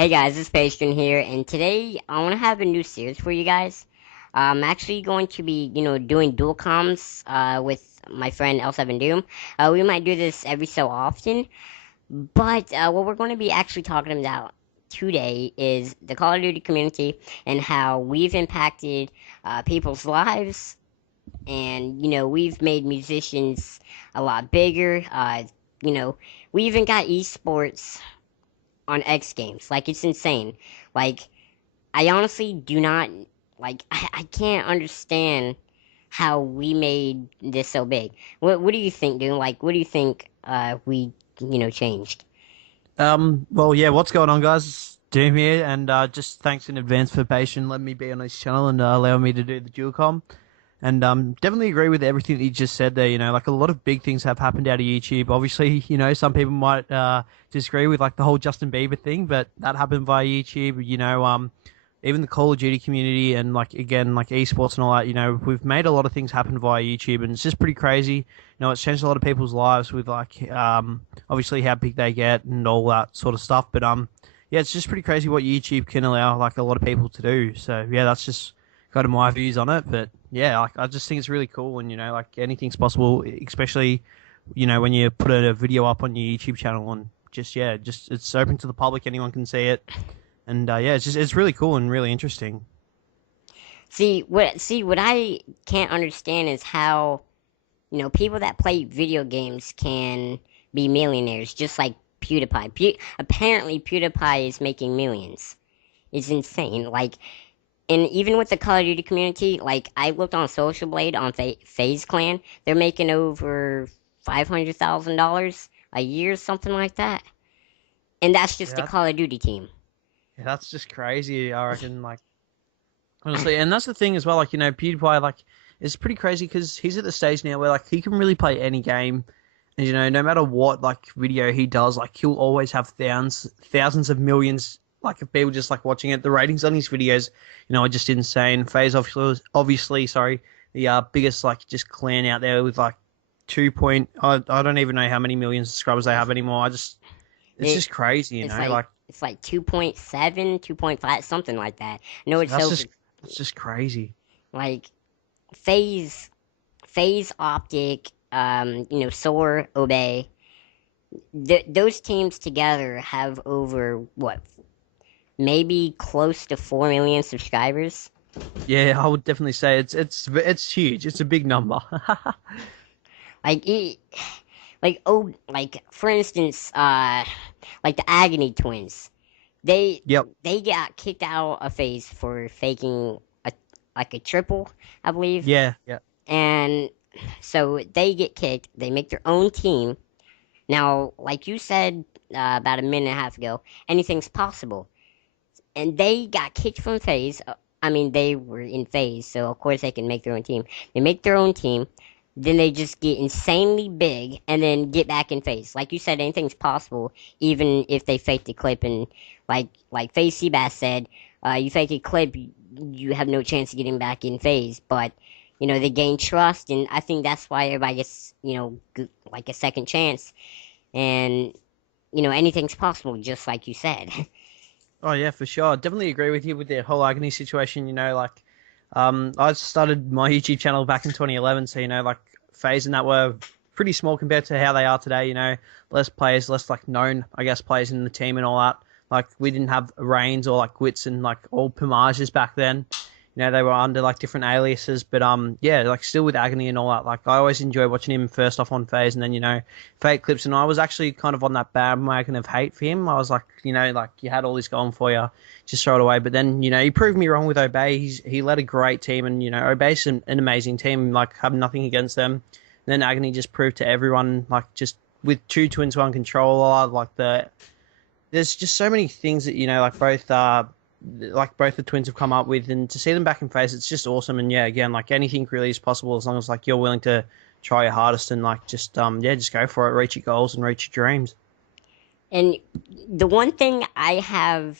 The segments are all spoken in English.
Hey guys, it's Bastrin here, and today I want to have a new series for you guys. I'm actually going to be, doing dual comms with my friend L7 Doom. We might do this every so often, but what we're going to be actually talking about today is the Call of Duty community and how we've impacted people's lives, and we've made musicians a lot bigger. You know, we even got esports on X Games. Like, it's insane. Like, I honestly do not, like, I can't understand how we made this so big. What do you think, dude? Like, what do you think we, changed? Well, yeah, what's going on, guys? It's Doom here, and just thanks in advance for patient letting me be on his channel and allowing me to do the dual com. And definitely agree with everything that you just said there. Like a lot of big things have happened out of YouTube. Obviously, some people might disagree with like the whole Justin Bieber thing, but that happened via YouTube. Even the Call of Duty community and like again like esports and all that. We've made a lot of things happen via YouTube, and it's just pretty crazy. It's changed a lot of people's lives with like obviously how big they get and all that sort of stuff. But yeah, it's just pretty crazy what YouTube can allow like a lot of people to do. So yeah, that's just kind of my views on it. But yeah, like I just think it's really cool, and like anything's possible, especially when you put a video up on your YouTube channel, and just it's open to the public, anyone can see it, and yeah, it's really cool and really interesting. See what I can't understand is how people that play video games can be millionaires, just like PewDiePie. Apparently, PewDiePie is making millions. It's insane. Like, and even with the Call of Duty community, like I looked on Social Blade on FaZe Clan, they're making over $500,000 a year, something like that, and that's just the Yeah, Call of Duty team. yeah, that's just crazy. I reckon, like honestly, and that's the thing as well. Like PewDiePie, like it's pretty crazy because he's at the stage now where like he can really play any game. And no matter what like video he does, like he'll always have thousands of millions like of people just like watching it. The ratings on his videos, are just insane. FaZe obviously, sorry, the biggest like just clan out there with like I don't even know how many millions of subscribers they have anymore. It's It just crazy, it's like like it's like 2.7, 2.5, something like that. No, it's that's over. just it's just crazy. Like Phase, Phase Optic, Soar, Obey. Those teams together have over what, maybe close to 4 million subscribers. Yeah, I would definitely say it's huge. It's a big number. Like like for instance, like the Agony twins. They Yep. they got kicked out of phase for faking a like a triple, I believe, Yeah. Yeah. and so they get kicked. They make their own team. Now, like you said about a minute and a half ago, anything's possible. And they got kicked from phase. I mean, they were in phase, so of course they can make their own team. They make their own team, then they just get insanely big, and then get back in phase. Like you said, anything's possible, even if they fake the clip. And like Phase Seabass said, you fake a clip, you have no chance of getting back in phase. But they gain trust, and I think that's why everybody gets like a second chance. And anything's possible, just like you said. Oh yeah, for sure. I definitely agree with you with the whole agony situation. I started my YouTube channel back in 2011, so like FaZe and that were pretty small compared to how they are today. Less players, less like known, I guess, players in the team and all that. Like we didn't have Reigns or like Wits and like all Pomages back then. They were under like different aliases, but yeah, like still with Agony and all that. Like I always enjoy watching him first off on FaZe, and then fake clips. And I was actually kind of on that bandwagon of hate for him. I was like, like you had all this going for you, just throw it away. But then he proved me wrong with Obey. He led a great team, and Obey's an amazing team. Like have nothing against them. And then Agony just proved to everyone, like just with two twins, one controller, there's just so many things that like both the twins have come up with, and to see them back in phase, it's just awesome. And yeah, again, like anything really is possible as long as like you're willing to try your hardest and like just go for it, reach your goals and reach your dreams. And the one thing I have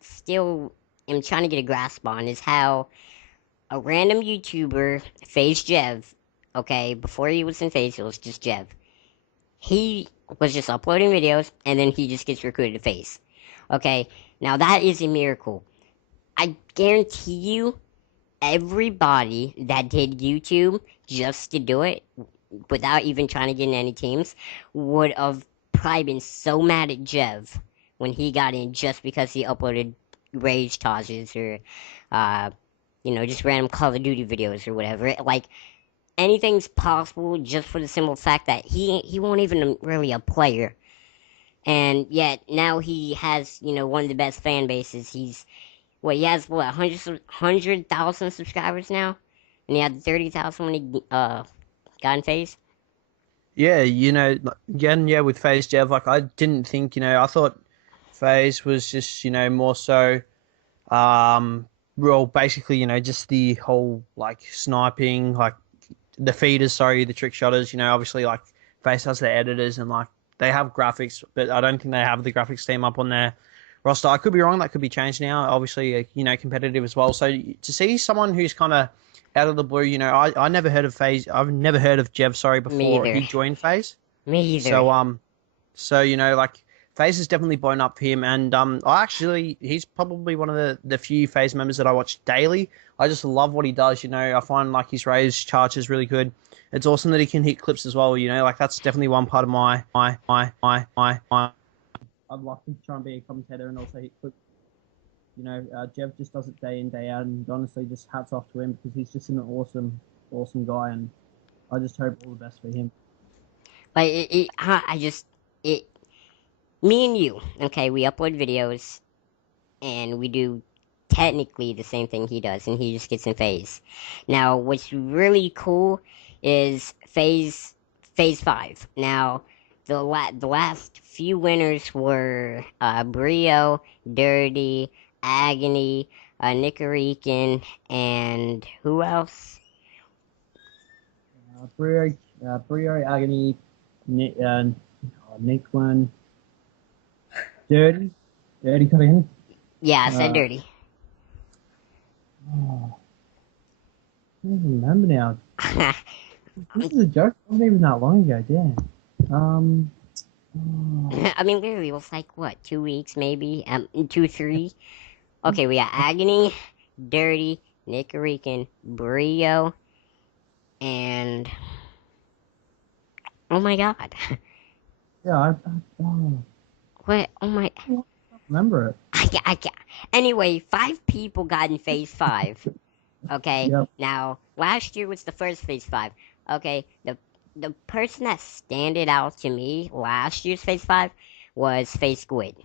still am trying to get a grasp on is how a random YouTuber, FaZe Jev, okay, before he was in FaZe, it was just Jev. He was just uploading videos, and then he just gets recruited to FaZe. Okay, now that is a miracle. I guarantee you, everybody that did YouTube just to do it, without even trying to get in any teams, would have probably been so mad at Jev when he got in just because he uploaded rage Tages or, uh, just random Call of Duty videos or whatever. Like, anything's possible just for the simple fact that he won't even really a player. And yet now he has, one of the best fan bases. He has what, 100,000 subscribers now? And he had 30,000 when he got in phase? Yeah, again, yeah, with FaZe Jev, like I didn't think, I thought FaZe was just, more so, well, basically, just the whole like sniping, like the feeders, sorry, the trick shotters, obviously like FaZe has their editors and like they have graphics, but I don't think they have the graphics team up on their roster. I could be wrong, that could be changed now. Obviously, competitive as well. So to see someone who's kind of out of the blue, I never heard of FaZe. I've never heard of Jev, sorry, Me before either. he joined FaZe. Me either. So like FaZe has definitely blown up for him, and he's probably one of the few FaZe members that I watch daily. I just love what he does. I find like his raise charge is really good. It's awesome that he can hit clips as well. Like that's definitely one part of my. I'd love to try and be a commentator and also hit clips. Jev just does it day in day out, and honestly, just hats off to him because he's just an awesome guy, and I just hope all the best for him. Like, it, me and you, okay, we upload videos and we do technically the same thing he does, and he just gets in phase. Now, what's really cool is phase 5. Now, the last few winners were Brio, Dirty, Agony, Nicarican, and who else? Brio, Agony, Nick one, Dirty got in. Yeah, I said Dirty. Oh, I don't even remember now. This is a joke. It wasn't even that long ago, damn. I mean, literally, it was like, what, 2 weeks, maybe? 2, 3? Okay, we got Agony, Dirty, Nicarican, Brio, and... Oh my god. Yeah, What? Oh my... I don't remember it. I can't. Anyway, 5 people got in phase 5. Okay? Yep. Now, last year was the first phase 5. Okay, the person that standed out to me last year's phase 5 was Face Squid.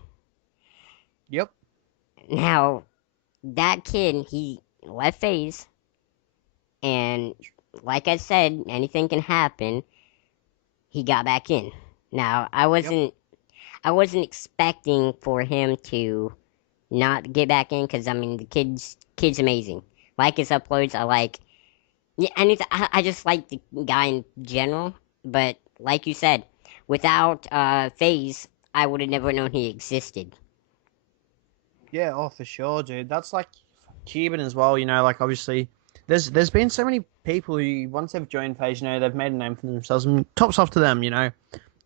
Yep. Now, that kid, he left phase, and like I said, anything can happen. He got back in. Now, I wasn't expecting for him to not get back in because I mean the kid's amazing. Like his uploads, I like. Yeah, and I just like the guy in general. But like you said, without Phase, I would have never known he existed. Yeah, oh for sure, dude. That's like Cuban as well, like obviously there's been so many people who once they've joined FaZe, they've made a name for themselves and tops off to them.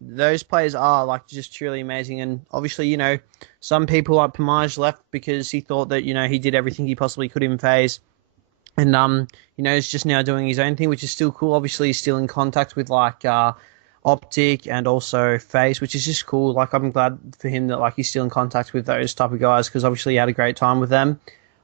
Those players are like just truly amazing, and obviously, some people like Pamaj left because he thought that, he did everything he possibly could in FaZe. And he's just now doing his own thing, which is still cool. Obviously, he's still in contact with like Optic and also FaZe, which is just cool. Like I'm glad for him that like he's still in contact with those type of guys because obviously he had a great time with them.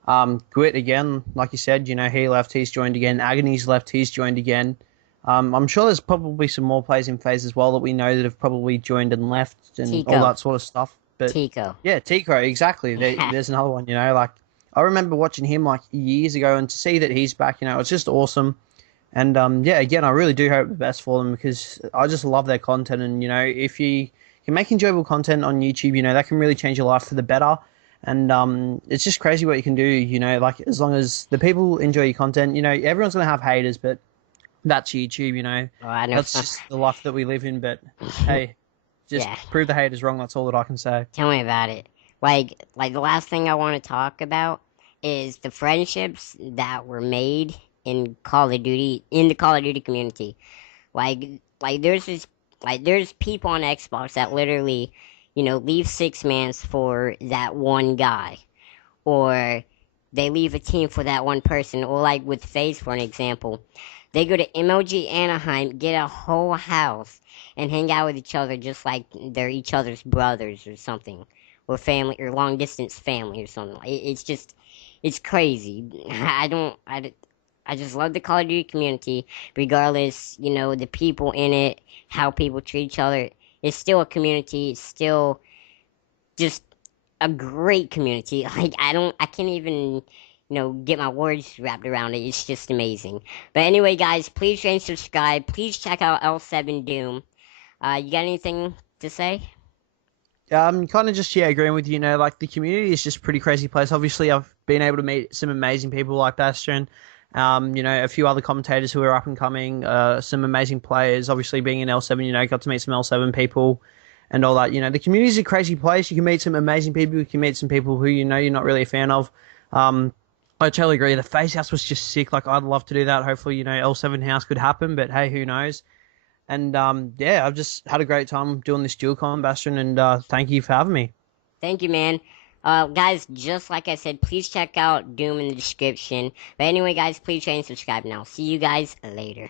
Gwit again, like you said, he left, he's joined again. Agony's left, he's joined again. I'm sure there's probably some more players in FaZe as well that we know that have probably joined and left and Tico. all that sort of stuff. But Tico. yeah, Tico, exactly. There's another one, like I remember watching him like years ago, and to see that he's back, it's just awesome. And yeah, again, I really do hope the best for them because I just love their content. And if you can make enjoyable content on YouTube, that can really change your life for the better. And it's just crazy what you can do. Like as long as the people enjoy your content, everyone's gonna have haters, but that's YouTube. Oh, I know. That's just the life that we live in. But hey, just Yeah. prove the haters wrong. That's all that I can say. Tell me about it. Like the last thing I want to talk about is the friendships that were made in Call of Duty in the Call of Duty community. Like there's this there's people on Xbox that literally leave six mans for that one guy, or they leave a team for that one person, or like with FaZe for an example, they go to MLG Anaheim, get a whole house, and hang out with each other just like they're each other's brothers or something, or family, or long distance family or something. It's just, it's crazy. I just love the Call of Duty community, regardless, the people in it, how people treat each other. It's still a community. It's still just a great community. Like I can't even, get my words wrapped around it. It's just amazing. But anyway, guys, please rate and subscribe. Please check out L7 Doom. You got anything to say? Kind of just, yeah, agreeing with you. Like the community is just a pretty crazy place. Obviously, I've been able to meet some amazing people like Bastrin. A few other commentators who are up and coming, some amazing players. Obviously, being in L7, got to meet some L7 people and all that. The community is a crazy place. You can meet some amazing people. You can meet some people who you're not really a fan of. I totally agree. The Face House was just sick. Like, I'd love to do that. Hopefully, L7 House could happen, but hey, who knows? And yeah, I've just had a great time doing this dual com, Bastrin, and thank you for having me. Thank you, man. Guys, just like I said, please check out Doom in the description. But anyway, guys, please rate and subscribe now. See you guys later.